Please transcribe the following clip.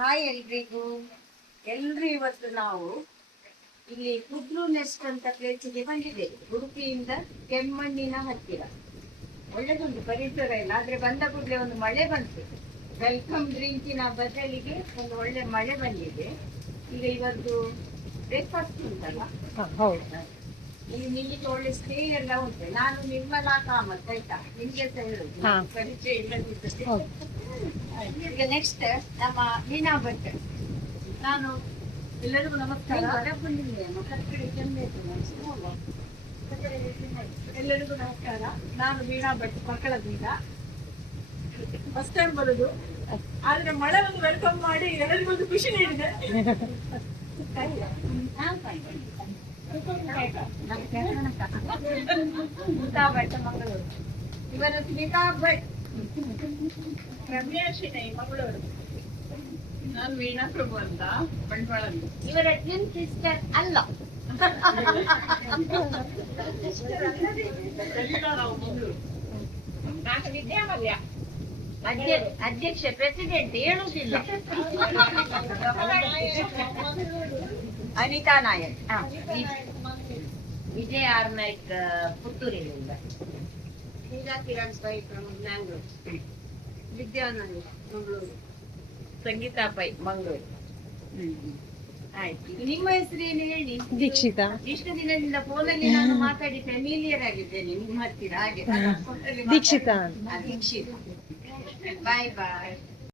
Hi ಎಲ್ರಿಗೂ. ಇವತ್ತು ನಾವು ಇಲ್ಲಿ ಕುಡ್ಲು ನೆಸ್ಟ್ ಅಂತ ಪ್ಲೇಸಿಗೆ ಬಂದಿದ್ದೇವೆ. ಉಡುಪಿಯಿಂದ ಕೆಮ್ಮಣ್ಣಿನ ಹತ್ತಿರ. ಒಳ್ಳೆದುಂಟು ಪರಿಸರ ಇಲ್ಲ, ಆದ್ರೆ ಬಂದ ಕೂಡಲೇ ಒಂದು ಮಳೆ ಬಂತು. ವೆಲ್ಕಮ್ ಡ್ರಿಂಕಿನ ಬದಲಿಗೆ ಒಂದು ಒಳ್ಳೆ ಮಳೆ ಬಂದಿದೆ. ಈಗ ಇವತ್ತು ಬ್ರೇಕ್ಫಾಸ್ಟ್ ಉಂಟಲ್ಲ, ಇಲ್ಲಿ ನಿಮಗೆ ಒಳ್ಳೆ ಸ್ಟೇ ಎಲ್ಲ ಉಂಟು. ನಾನು ನಿರ್ಮಲಾ ಕಾಮತ್, ಆಯ್ತಾ? ನಿಮ್ಗೆ ಅಂತ ಹೇಳುದು, ಪರಿಚಯ ಇಲ್ಲದಿರ್ತದೆ. ಈಗ ನೆಕ್ಸ್ಟ್ ನಮ್ಮ ಮೀನಾ ಭಟ್. ನಾನು ಎಲ್ಲರಿಗೂ ನಮಸ್ಕಾರ. ಎಲ್ಲರಿಗೂ ನಮಸ್ಕಾರ. ನಾನು ಮೀನಾ ಭಟ್, ಮಕ್ಕಳದಿಂದ ಫಸ್ಟ್ ಟೈಮ್ ಬರುದು. ಆದ್ರೆ ಮಳೆ ಒಂದು ವೆಲ್ಕಮ್ ಮಾಡಿ ಎಲ್ಲರಿಗೂ ಒಂದು ಖುಷಿ ನೀಡಿದೆ. ಸ್ಮಿತಾ ಭಟ್ ಮಂಗಳೂರು. ಇವರು ಸ್ಮಿತಾ ಭಟ್ ರಮ್ಯಾಶಿನಿ ಮಂಗಳೂರು. ನಾನು ವೀಣಾ ಪ್ರಭು ಅಂತ ಬಂಟ್ವಾಳ. ಇವರ ಟ್ವಿನ್ ಸಿಸ್ಟರ್ ಅಲ್ಲ, ನಾನು ವಿದ್ಯಾಮಲ್ಯ ಅಧ್ಯಕ್ಷ, ಪ್ರೆಸಿಡೆಂಟ್ ಹೇಳುವುದಿಲ್ಲ. ಅನಿತಾ ನಾಯಕ್, ವಿಜಯ ಆರ್ ನಾಯ್ಕ್ ಪುತ್ತೂರಿನಿಂದ. ಶೀಲಾ ಕಿರಣ್ ಪೈ ಫ್ರಮ್ ಬ್ಯಾಂಗ್ಳೂರ್. ವಿದ್ಯಾನಂದ ಮಂಗಳೂರು. ಸಂಗೀತಾ ಪೈ ಮಂಗಳೂರು. ಆಯ್ತು, ನಿಮ್ಮ ಹೆಸರೇನು ಹೇಳಿ? ದೀಕ್ಷಿತಾ. ಇಷ್ಟು ದಿನದಿಂದ ಫೋನಲ್ಲಿ ನಾನು ಮಾತಾಡಿ ಫೆಮಿಲಿಯರ್ ಆಗಿದ್ದೇನೆ ನಿಮ್ಮ ಹತ್ತಿರ, ಹಾಗೆ ದೀಕ್ಷಿತಾ. ಬಾಯ್ ಬಾಯ್.